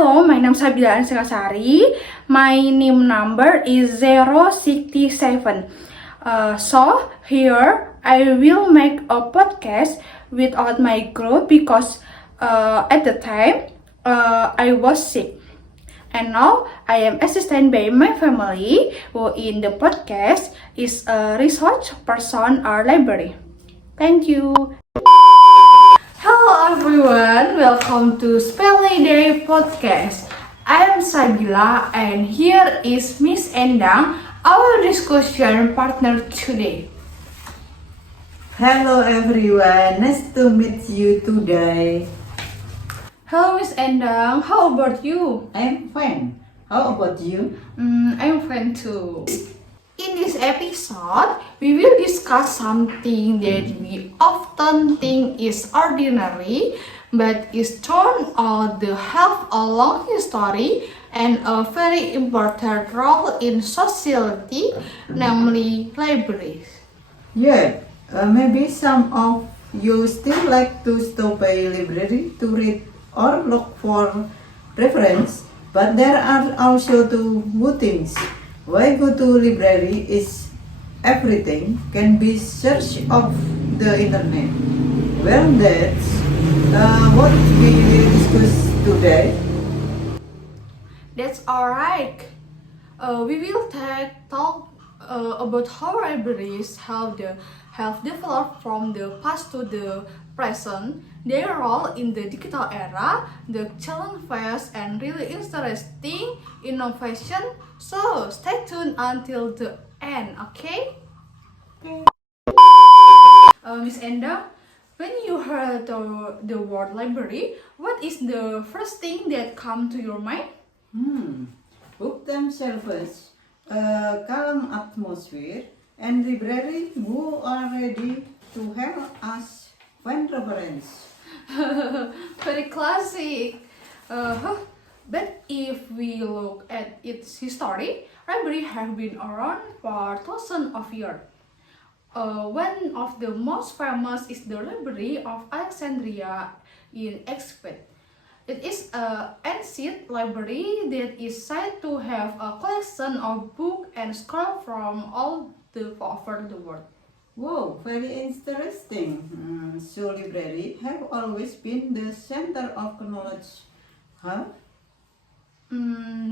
Hello, my name is Sabila Ansekasari. My name number is 067. So here I will make a podcast without my group because at the time I was sick. And now I am assisted by my family who in the podcast is a research person or library. Thank you. Hello everyone, welcome to Spelling Day Podcast. I am Sabila and here is Miss Endang, our discussion partner today. Hello everyone, nice to meet you today. Hello Miss Endang, how about you? I'm fine. How about you? I'm fine too. In this episode, we will discuss something that we often think is ordinary, but is turned out to have a long history and a very important role in society, namely libraries. Yeah, maybe some of you still like to stop by library to read or look for reference, but there are also two good things. Why go to library is everything can be searched off the internet. Well, that's what we discuss today. That's alright. We will talk about how libraries have developed from the past to the present, their role in the digital era, the challenge faced, and really interesting innovation. So stay tuned until the end, okay? Miss Enda, when you heard the word library, what is the first thing that come to your mind? Book themselves, a calm atmosphere, and library who are ready to help us find reference. Very classic. But if we look at its history, library have been around for thousands of years. One of the most famous is the Library of Alexandria in Egypt. It is an ancient library that is said to have a collection of books and scrolls from all over the world. Wow, very interesting. So library have always been the center of knowledge, huh?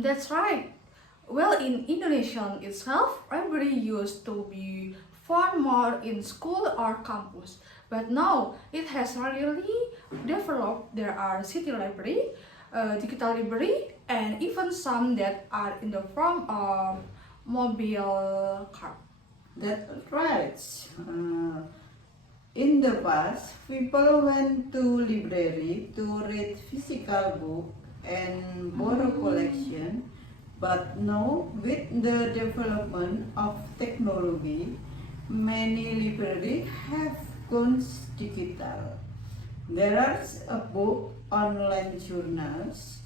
That's right. Well, in Indonesia itself, library used to be found more in school or campus, but now it has really developed. There are city library, digital library, and even some that are in the form of mobile card. That's right. In the past, people went to library to read physical book and borrow collection. But now, with the development of technology, many libraries have gone digital. There are a book online journals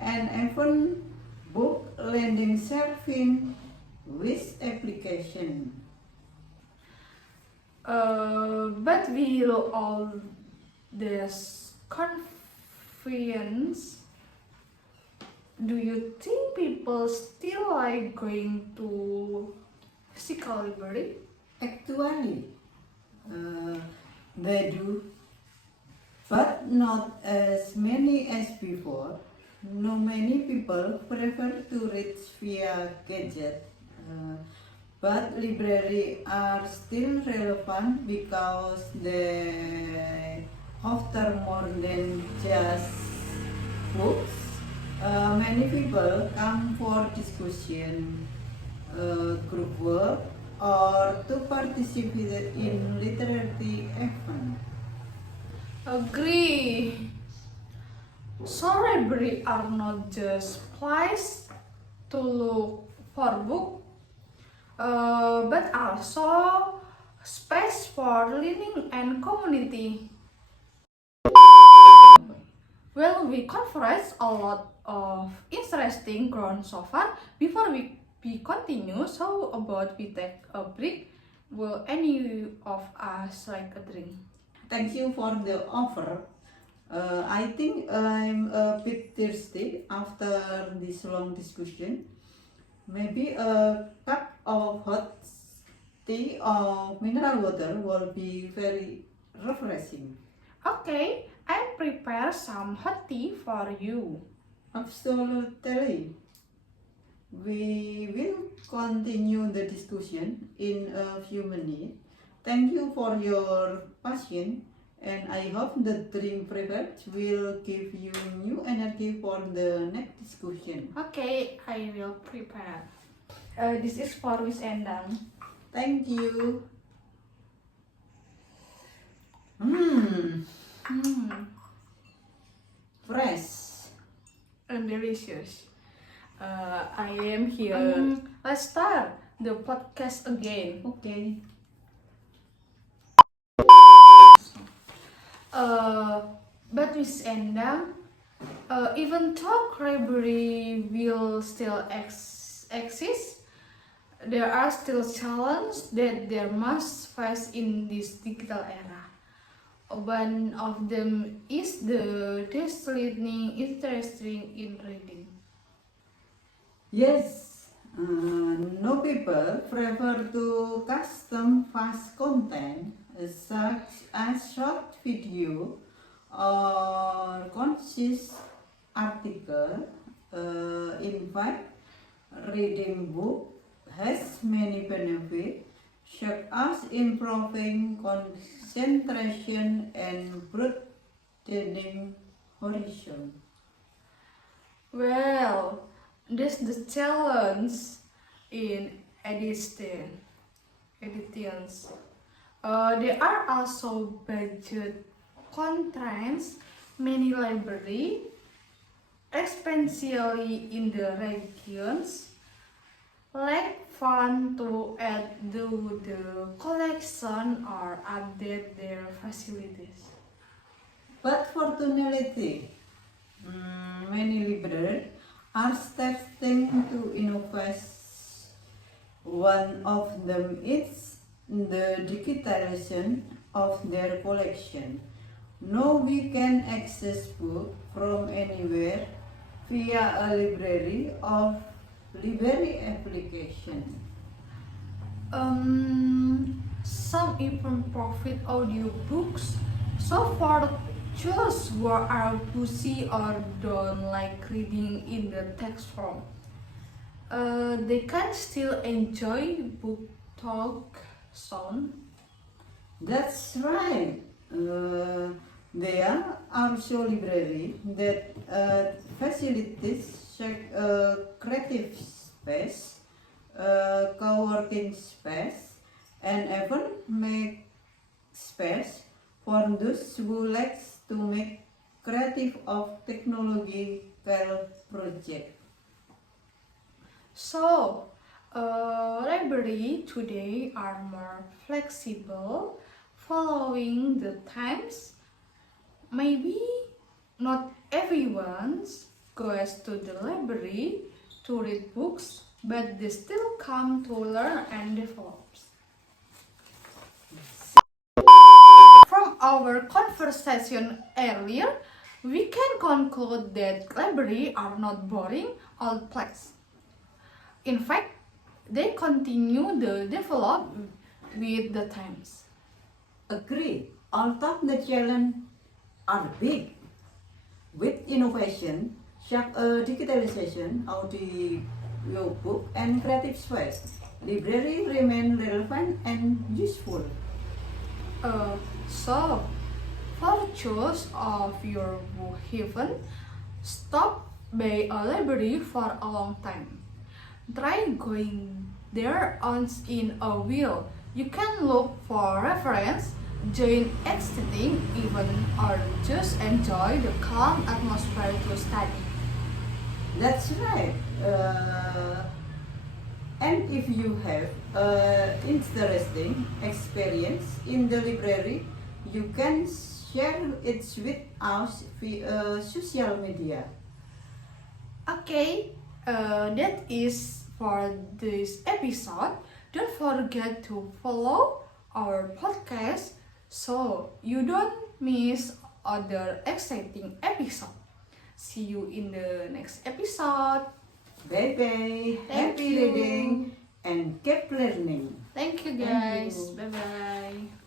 and even book lending serving with application. But we all this convenience. Do you think people still like going to physical library? Actually, they do, but not as many as before. No many people prefer to read via gadget, but libraries are still relevant because they offer more than just books. Many people come for discussion, group work, or to participate in literary event. Agree. So library are not just place to look for book, but also space for learning and community. Well, we covered a lot of interesting ground so far. Before we continue, so about we take a break. Will any of us like a drink? Thank you for the offer. I think I'm a bit thirsty after this long discussion. Maybe a cup of hot tea or mineral water will be very refreshing. Okay, I'll prepare some hot tea for you. Absolutely. We will continue the discussion in a few minutes. Thank you for your passion, and I hope the dream prepared will give you new energy for the next discussion. Okay, I will prepare. This is for Miss Endang. Thank you. Hmm, fresh. And delicious. I am here. Let's start the podcast again. Okay. But Miss Endang, even though library will still exist, there are still challenges that there must face in this digital era. One of them is the distilling interesting in reading. Yes, no people prefer to custom fast content such as short video or concise article. In fact, reading book has many benefits such as improving concentration and broadening horizon. Well, that's the challenge in editions. There are also budget constraints. Many library, especially in the regions, lack fund to add to the collection or update their facilities. But fortunately, many libraries are starting to innovate. One of them is the digitalization of their collection. Now we can access book from anywhere via a library or library application. Some even profit audiobooks. So for those who are pushy or don't like reading in the text form, they can still enjoy book talk sound. That's right. There are also library that facilities creative space, co-working space, and even make space for those who likes to make creative of technological project. So, library today are more flexible, following the times. Maybe not everyone goes to the library to read books, but they still come to learn and develop. From our conversation earlier, we can conclude that libraries are not boring old places. In fact, they continue to develop with the times. Agree. Although the challenges are big, with innovation such as digitalization, audiobook, and creative space, library remain relevant and useful. So, for those of you who haven't stopped by a library for a long time, try going there once in a while. You can look for reference, join existing event, or just enjoy the calm atmosphere to study. That's right. And if you have interesting experience in the library, you can share it with us via social media. Okay, that is for this episode. Don't forget to follow our podcast so you don't miss other exciting episode. See you in the next episode. Bye-bye. Thank Happy you. reading and keep learning. Thank you Thank guys. you. Bye bye.